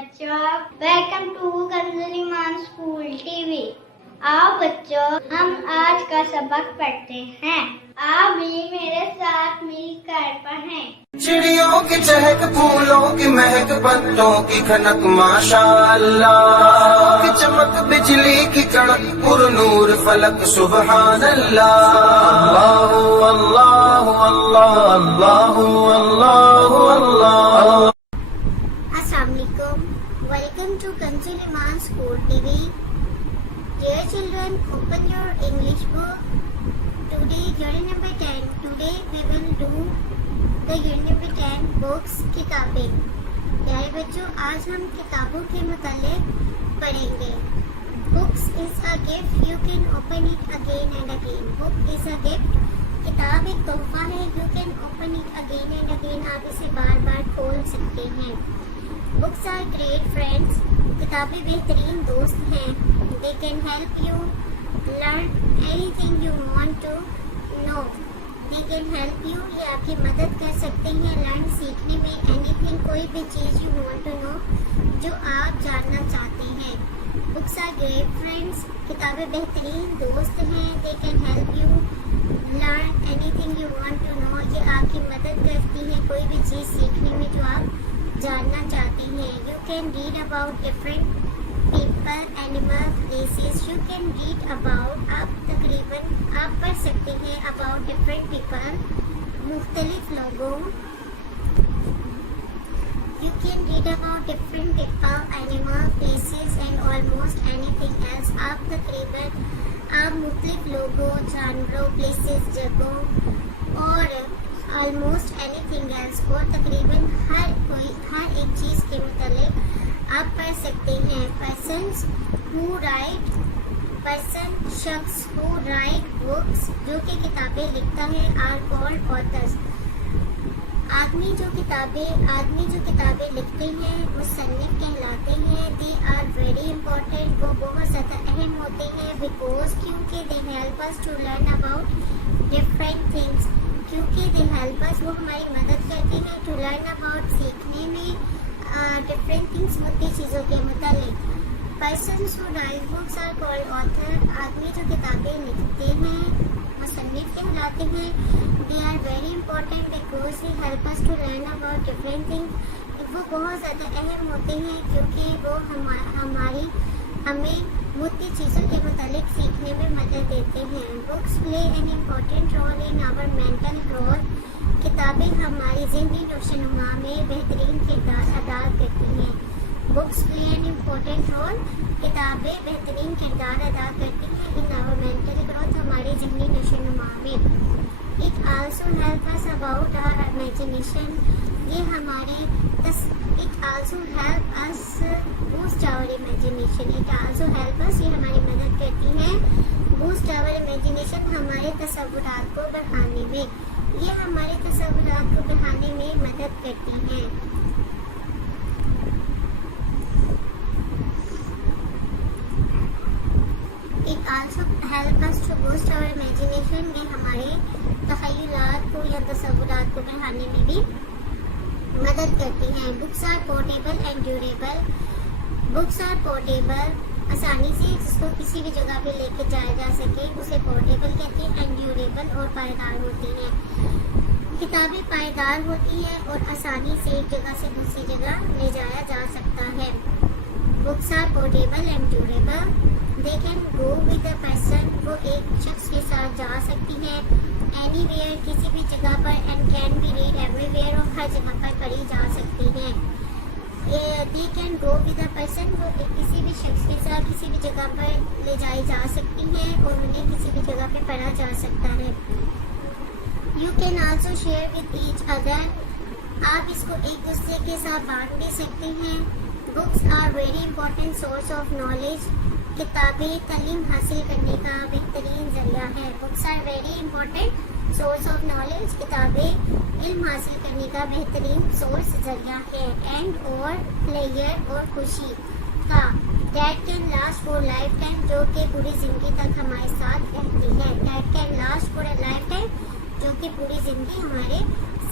बच्चों, welcome to Kanz Iman school TV. आओ बच्चों, हम आज का सबक पढ़ते हैं। आप भी मेरे साथ मिलकर पढ़ें। चिड़ियों की चहक, फूलों की महक, पत्तों की खनक, माशाअल्लाह की चमक, बिजली की कड़क, पुरनूर फलक, सुबहान अल्लाह। अल्लाह अल्लाह अल्लाह अल्लाह अल्लाह। अस्सलाम वालेकुम। Welcome to Kanz Iman School TV. Dear children, open your English book. Today, unit number 10. Today we will do the unit number 10 books किताबें। प्यारे बच्चों, आज हम किताबों के मुतालिक पढ़ेंगे। Books is a gift. You can open it again and again. Book is a gift. किताब एक तोहफा है। You can open it again and again. आप इसे बार बार खोल सकते हैं। Books are great friends. किताबें बेहतरीन दोस्त हैं। They can help you learn anything you want to know. They can help you, ये आपकी मदद कर सकते हैं learn सीखने में anything, कोई भी चीज़ you want to know, जो आप जानना चाहते हैं। Books are great friends. किताबें बेहतरीन दोस्त हैं। They can help you learn anything you want to know. ये आपकी मदद करती है कोई भी चीज़ सीखने में जो आप जानना चाहते हैं। You can read about different people, animals, places. You can read about, आप तकरीबन आप पढ़ सकते हैं about different people, मुख्तलिफ लोगों। You can read about different people, animals, places and almost anything else. आप तकरीबन आप मुख्तलिफ लोगों, जानवरों, places, जगहों और ऑलमोस्ट एनीथिंग एल्स और तकरीबन हर एक चीज़ के मुतालिक आप पढ़ सकते हैं। पर्सन्स हु राइट, शख्स हु राइट बुक्स, जो कि किताबें लिखता है, आर कॉल्ड ऑथर्स। आदमी जो किताबें लिखते हैं मुसन्निफ कहलाते हैं। दे आर वेरी इंपॉर्टेंट, वो बहुत ज़्यादा अहम होते हैं। बिकॉज क्योंकि they help us to learn about different things, क्योंकि दे हेल्प अस, वो हमारी मदद करते हैं टू लर्न अबाउट, सीखने में डिफरेंट थिंग्स, मुख्तलिफ चीज़ों के मुतालिक। Persons who write books are called author. आदमी जो किताबें लिखते हैं मुसन्निफ कहलाते हैं। They are very important because they help us to learn about different things. वो बहुत ज़्यादा अहम होते हैं क्योंकि वो हमें मुख्तलिफ चीज़ों के मुतालिक सीखने में मदद देते हैं। Books play an important role in our mental growth. किताबें हमारी ज़हनी नौशनुमा में बेहतरीन किरदार अदा करती हैं। Books play an important role, किताबें बेहतरीन किरदार अदा करती हैं इन आवर मेंटल ग्रोथ, हमारी ज़हनी नौशनुमा में। It also help us about our imagination, ये it also help us boost our imagination. It also help us, ये हमारी मदद करती है बूस्ट आवर इमेजिनेशन, हमारे तसव्वुरात को बढ़ाने में। ये हमारे तसव्वुरात को बढ़ाने में मदद करती हैं। It also help us to boost our imagination, ये हमारे तख़य्युलात को या तसव्वुरात को बढ़ाने में भी मदद करती हैं। Books are portable and durable. Books are portable, आसानी से जिसको किसी भी जगह पे लेके जाया जा सके उसे पोर्टेबल कहते हैं। एंड ड्यूरेबल, और पायदार होती हैं। किताबें पायदार होती हैं और आसानी से एक जगह से दूसरी जगह ले जाया जा सकता है। Books are portable and durable. They can go with a person, वो एक शख्स के साथ जा सकती हैं। एनीवेयर, किसी भी जगह पर। And can be read everywhere, और हर जगह पर पढ़ी जा सकती हैं। दे can go with a person, वो किसी भी शख्स के साथ किसी भी जगह पर ले जाई जा सकती हैं और उन्हें किसी भी जगह पे पढ़ा जा सकता है। You can also share with each other, आप इसको एक दूसरे के साथ बांट भी सकते हैं। Books are very important source of knowledge, किताबें तालीम हासिल करने का बेहतरीन ज़रिया है। Books are very important source of knowledge, किताबें इल्म हासिल करने का बेहतरीन सोर्स ज़रिया है। एंड और प्लेयर, और खुशी का। That can last for life time, जो कि पूरी ज़िंदगी तक हमारे साथ रहती है। That can last for a life time, जो कि पूरी ज़िंदगी हमारे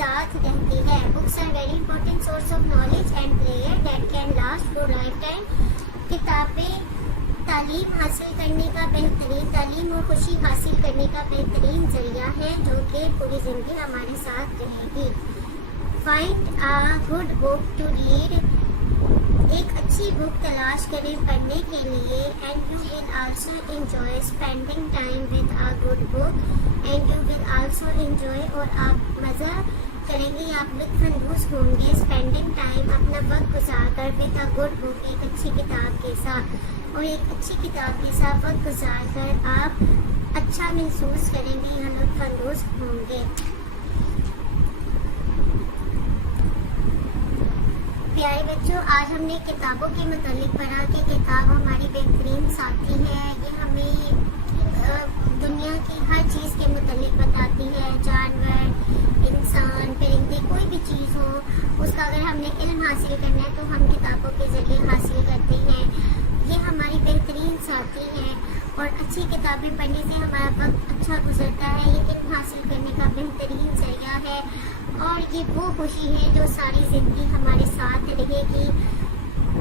साथ रहती है। Books are very important source of knowledge and player that can last for life time. किताबें तालीम हासिल करने का बेहतरीन, तालीम और खुशी हासिल करने का बेहतरीन जरिया है जो कि पूरी ज़िंदगी हमारे साथ रहेगी। Find a good book to read, एक अच्छी बुक तलाश करें पढ़ने के लिए। And you will also enjoy spending time with a good book and you will also enjoy, और आप मज़ा करेंगे, आप लुत्फ़अंदोज़ होंगे स्पेंडिंग टाइम, अपना वक्त गुजार कर विद अ गुड बुक, एक अच्छी किताब के साथ। और एक अच्छी किताब के साथ वक्त गुजार कर आप अच्छा महसूस करेंगे या लुत्फ़अंदोज़ होंगे। प्यारे बच्चों, आज हमने किताबों के मुतालिक पढ़ा कि किताब हमारी बेहतरीन साथी है। ये हमें दुनिया की हर चीज़ के मुतालिक बताती है, जानवर, इंसान, परिंदे, कोई भी चीज़ हो उसका अगर हमने इल्म हासिल करना है तो हम किताबों के ज़रिए हासिल करते हैं। ये हमारी बेहतरीन साथी है और अच्छी किताबें पढ़ने से हमारा वक्त अच्छा गुजरता है। ये इल्म हासिल करने का बेहतरीन जरिया है और ये वो खुशी है जो सारी ज़िंदगी हमारे साथ रहेगी।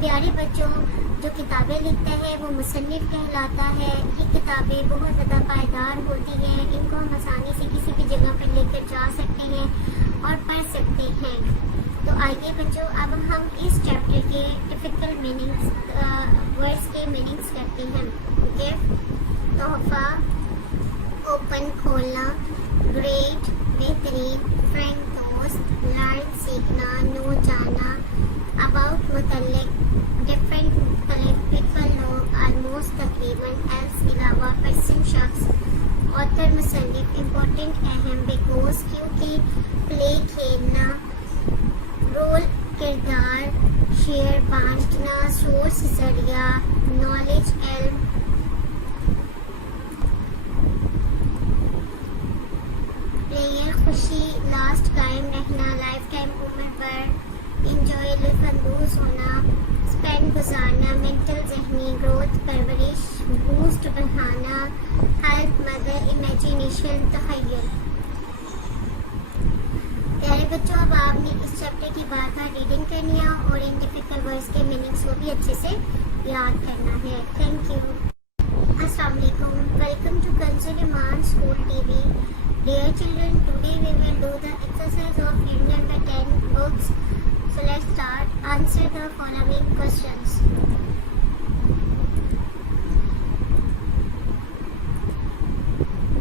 प्यारे बच्चों, जो किताबें लिखता है वो मुसन्निफ़ कहलाता है। ये किताबें बहुत ज़्यादा पायदार होती हैं, इनको हम आसानी से किसी भी जगह पर लेकर जा सकते हैं और पढ़ सकते हैं। तो आइए बच्चों, अब हम इस चैप्टर के डिफ़िकल्ट मीनिंग्स, वर्ड्स के मीनिंग्स करते हैं। ओके, तोहफ़ा, ओपन खोलना, ग्रेट बेहतरीन, फ्रेंड दोस्त, लर्न सीखना, नो जाना, अबाउट मुतल्लिक, डिफरेंट मुख्तलिफ, पीपल लोग, आलमोस्ट तकरीबन, एल्स अलावा, पर्सन शख्स, ऑथर मुसन्निफ, इम्पोर्टेंट अहम, बिकॉज क्योंकि, प्ले खेलना, रोल किरदार, शेयर बांटना, सोर्स जरिया, नॉलेज इल्म, प्लेयर खुशी, लास्ट कायम रहना, लाइफ टाइम उम्र पर, इंजॉय लुत्फ़अंदोज़ होना, स्पेंड गुजारना, मेंटल जहनी, ग्रोथ परवरिश, बूस्ट बढ़ाना, हेल्प मदद, इमेजिनेशन तख़य्युल। प्यारे बच्चों, अब आपने इस चैप्टर की बार-बार रीडिंग करनी है और इन डिफिकल्ट वर्ड्स के मीनिंग्स को भी अच्छे से याद करना है। Thank you. अस्सलाम वालेकुम, welcome to Kanz Iman school TV. Dear children, today we will do the exercise of unit number 10 books. So let's start. Answer the following questions.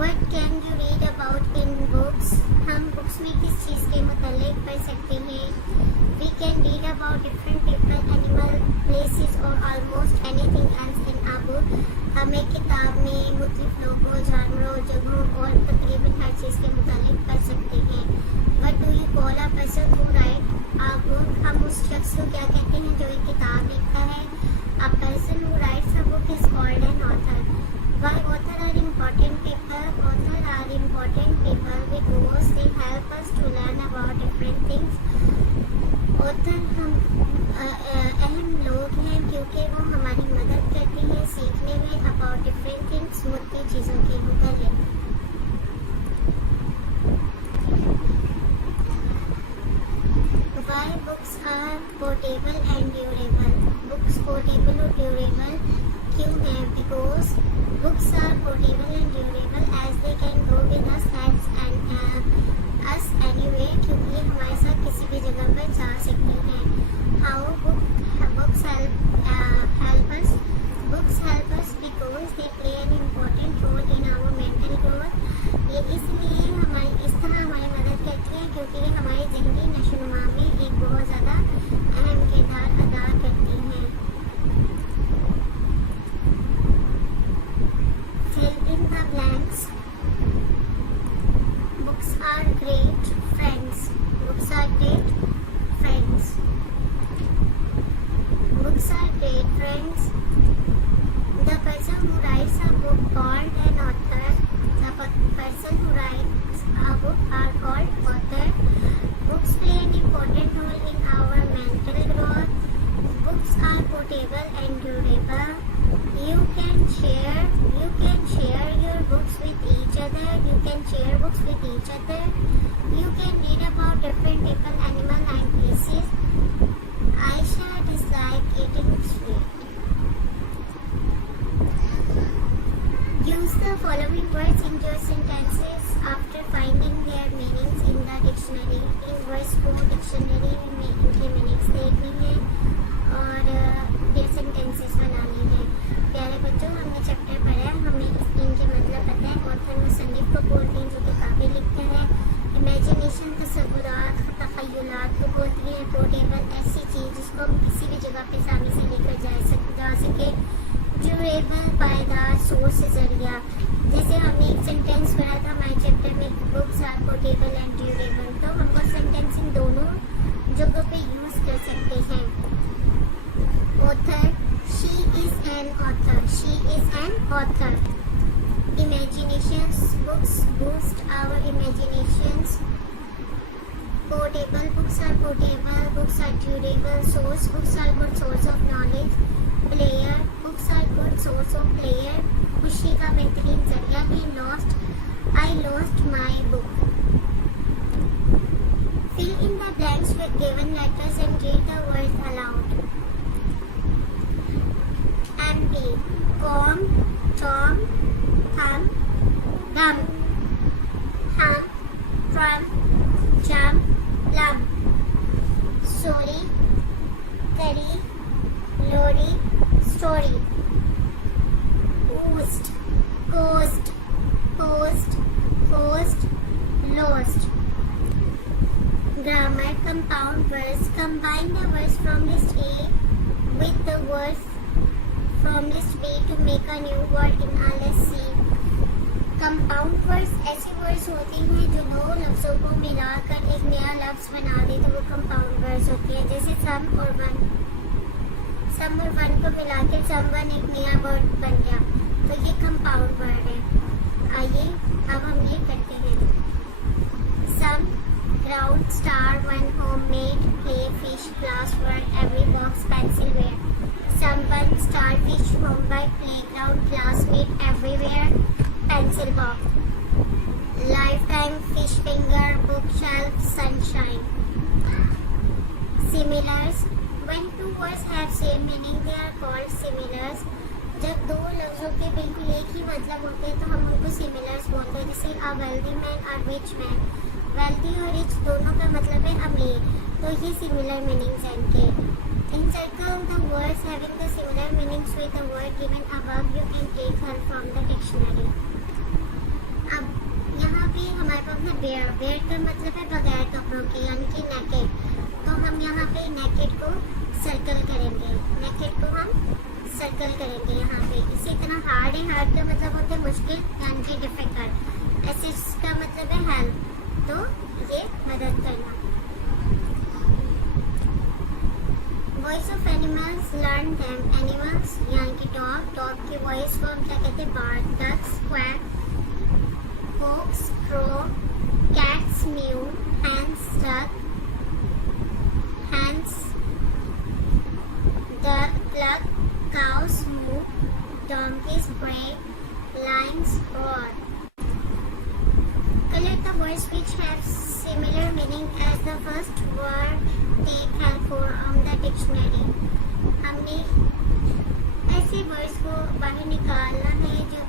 What can you read about in books? हम books में किस चीज़ के मुतालिक पढ़ सकते हैं? We can read about different people, animal, places or almost anything else in a book. हमें किताब में मुख्तलिफ लोगों, जानवरों, जगहों और तकरीबन हर चीज़ के मुतालिक पढ़ सकते हैं। What do you call a person who write a book? हम उस शख्स को क्या कहते हैं जो एक किताब लिखता है? A person who writes a book is called an author. Why author are important people? Author are important people because they help us to learn about different things. Author हम अहम लोग हैं क्योंकि वो हमारी मदद करते हैं सीखने में about different things, मुख्तलिफ चीज़ों के मुतालिक। Why books are portable and durable? Books portable और durable क्यों है? Because books are portable and durable as they can go with us anywhere, क्योंकि ये हमारे साथ किसी भी जगह पर जा सकते हैं। How books help us? Books help us because they play an important role in our mental growth. ये इसलिए इस तरह हमारी मदद करती है क्योंकि ये हमारे ज़हनी नशोनुमा में एक बहुत ज़्यादा अहम किरदार अदा करती हैं। Fill in the blanks. Books different people, animal and places. Aisha disliked eating sweet. Use the following words in your sentences after finding their meanings in the dictionary. In words को डिक्शनरी में इनके meanings देखने हैं और ये sentences बनाने हैं। प्यारे बच्चों, हमने चैप्टर पढ़ा है, हमें इनके मतलब पता है। ऑथर मुसन्निफ को बोलते हैं जो किताबें लिखते हैं। इमेजिनेशन तसव्वुरात तख़य्युलात को बोलती हैं। पोर्टेबल ऐसी चीज़ जिसको हम किसी भी जगह पे आसानी से लेकर जा सके। ड्यूरेबल पायदार सोर्स से जरिया, जैसे हमने एक सेंटेंस पढ़ा था हमारे चैप्टर में, books are portable and durable, तो हम वो सेंटेंस इन दोनों जगहों पे यूज़ कर सकते हैं। Author, she is an author, she is an author. Imaginations, books boost our imaginations. Portable, books are portable, books are durable. Source, books are good source of knowledge. Player, books are good source of player, खुशी का बेहतरीन जरिया है। Lost, I lost my book. Fill in the blanks with given letters and read the words aloud. Empty, com, tom, thumb, gum, hum, drum, jump, lum. Sorry, curry, lorry, story. Oost, coast, post, host, lost. Grammar, compound words. Combine the words from list A with the words from list B to make a new word in a list C. Compound words ऐसी words होती हैं जो दो लफ्ज़ों को मिलाकर एक नया लफ्ज़ बना दे, तो वो compound words होती है। जैसे some और one, some और one को मिलाकर someone एक नया word बन गया, तो ये compound word है। आइए अब हम ये करते हैं। Some, ground, star, one, homemade, play, fish, classwork, every box, pencilware. Someone, starfish, homework, playground, classmate, everywhere, pencil box. Lifetime, fish finger, bookshelf, sunshine. Similars, when two words have same meaning, they are called similars. जब दो लफ्ज़ों के बिल्कुल एक ही मतलब होते हैं तो हम उनको सिमिलर्स बोलते हैं। जैसे a wealthy man, a rich man। Wealthy और रिच दोनों का मतलब है अमीर, तो ये सिमिलर मीनिंग्स हैं इनके। Encircle the words having the similar meanings with the word given above. You can take help from the dictionary. अब यहाँ पे हमारे पास ना बेयर, बेयर का मतलब है बगैर कपड़ों के, यानी कि नेकेड। तो हम यहाँ पे नेकेड को सर्कल करेंगे, नेकेड को हम सर्कल करेंगे यहाँ पे। इसी तरह हार्ड है, हार्ड का मतलब होता है मुश्किल, यानी कि डिफिकल्ट। असिस्ट का मतलब है हेल्प, तो ये मदद करना। Voice of animals, learn them. Animals यानी कि डॉग, डॉग की वॉइस को हम क्या कहते हैं? Bark. Ducks, quack, folks, crow, cats, mew, hands, duck, hands, plug, cows, moo, donkeys, brave, lions, roar. Collect the words which have similar meaning as the first word. Take help from the dictionary. हमने ऐसे words को बाहर निकालना है, जो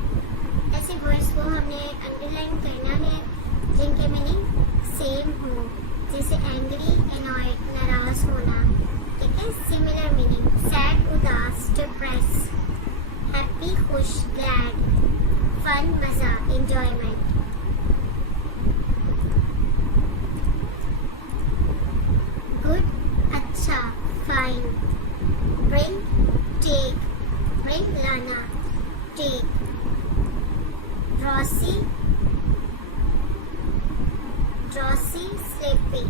ऐसे words को हमने अंडरलाइन करना है जिनके मीनिंग सेम हो। जैसे एंग्री, एनॉयड, नाराज होना, ठीक है, सिमिलर मीनिंग। सैड, उदास, डिप्रेस। हैप्पी, खुश, ग्लैड। फन, मजा, एंजॉयमेंट। गुड, अच्छा, फाइन। ब्रिंग, टेक, ब्रिंग लाना, टेक। ड्रॉसी, ड्रॉसी, स्लीपी।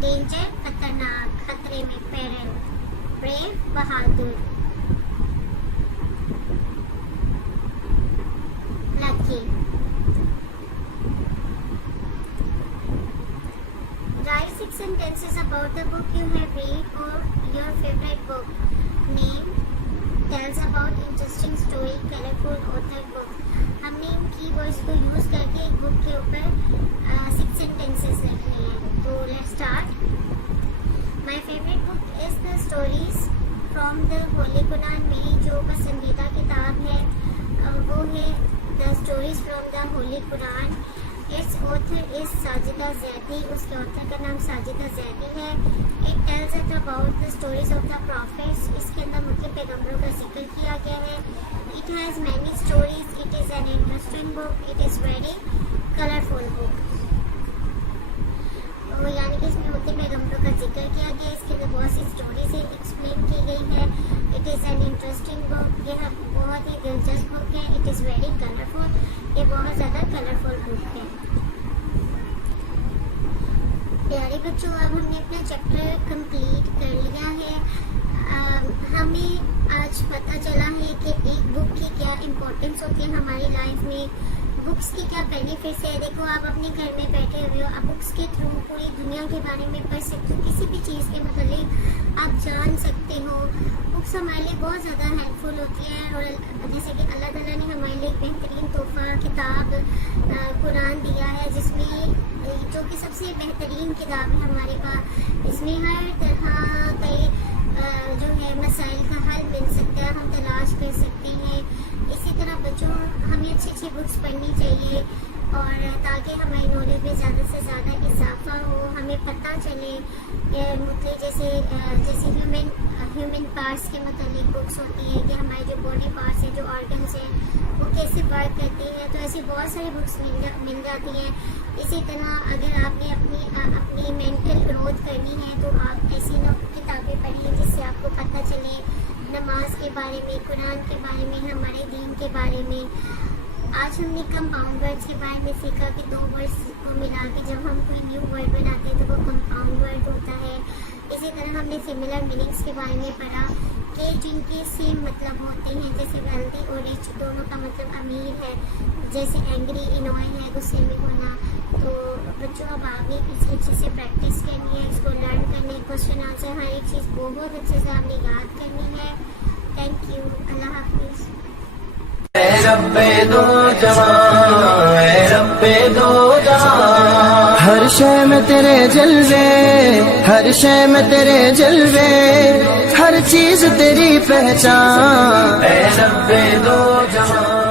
डेंजर, खतरनाक, खतरे में, peril. Brave, Bahadur. Lucky. Write 6 sentences about the book you have read or your favorite book. Name tells about interesting story, colorful author book. हमने इन keywords को use करके एक book के Holi Quran. It's author is Sajida Zaidi, उसके author का नाम साजिदा जैदी है। It tells us about the stories of the profits, इसके अंदर मुख्तलिफ पैगंबरों का जिक्र किया गया है। It has many stories, it is an interesting book, it is very colourful book. तो यानी कि इसमें मुख्तलिफ पैगंबरों का जिक्र किया गया है, इसके अंदर बहुत सी स्टोरीज एक्सप्लेन की गई है। It is an interesting book, यह बहुत ही दिलचस्प बुक है। इट इज़ वेरी कलरफुल, ये बहुत ज़्यादा कलरफुल बुक है। प्यारे बच्चों, अब हमने अपना चैप्टर कंप्लीट कर लिया है। हमें आज पता चला है कि एक बुक की क्या इम्पोर्टेंस होती है हमारी लाइफ में, बुक्स की क्या बेनिफिट्स है। देखो, आप अपने घर में बैठे हुए हो, आप बुक्स के थ्रू पूरी दुनिया के बारे में पढ़ सकते हो, किसी भी चीज़ के मतलब आप जान सकते हो। बुक्स हमारे लिए बहुत ज़्यादा हेल्पफुल होती है, और जैसे कि अल्लाह ताला ने हमारे लिए एक बेहतरीन तोहफ़ा किताब कुरान दिया है, जिसमें जो कि सबसे बेहतरीन किताब है हमारे पास। इसमें हर तरह के जो है मसाइल का हल मिल सकता है, हम तलाश कर सकते हैं। इसी तरह बच्चों, हमें अच्छी अच्छी बुक्स पढ़नी चाहिए, और ताकि हमारी नॉलेज में ज़्यादा से ज़्यादा इजाफा हो, हमें पता चले। मतलब जैसे ह्यूमन पार्ट्स के मतलब बुक्स होती है कि हमारे जो बॉडी पार्ट्स हैं, जो ऑर्गन्स हैं, वो कैसे वर्क करते हैं, तो ऐसी बहुत सारी बुक्स मिल जाती हैं। इसी तरह अगर आपने अपनी मेंटल ग्रोथ करनी है, तो आप ऐसी किताबें पढ़िए जिससे आपको पता चले नमाज के बारे में, कुरान के बारे में, हमारे दीन के बारे में। आज हमने कंपाउंड वर्ड्स के बारे में सीखा कि दो वर्ड्स को मिला के जब हम कोई न्यू वर्ड बनाते हैं तो वो कंपाउंड वर्ड होता है। इसी तरह हमने सिमिलर मीनिंग्स के बारे में पढ़ा कि जिनके सेम मतलब होते हैं, जैसे वेल्दी और रिच दोनों का मतलब अमीर है, जैसे एंग्री इनोइंग है, गुस्से में होना। तो बच्चों, अब आगे इसकी अच्छे से प्रैक्टिस करनी है, इसको लर्न करने, क्वेश्चन आंसर हर एक चीज़ बहुत अच्छे से आपने याद करनी है। थैंक यू, अल्लाह हाफिज़। रब्बे दो जहां, रब्बे दो जहां, हर शय में तेरे जलवे, हर शय में तेरे जलवे, हर चीज तेरी पहचान, रब्बे दो जहां।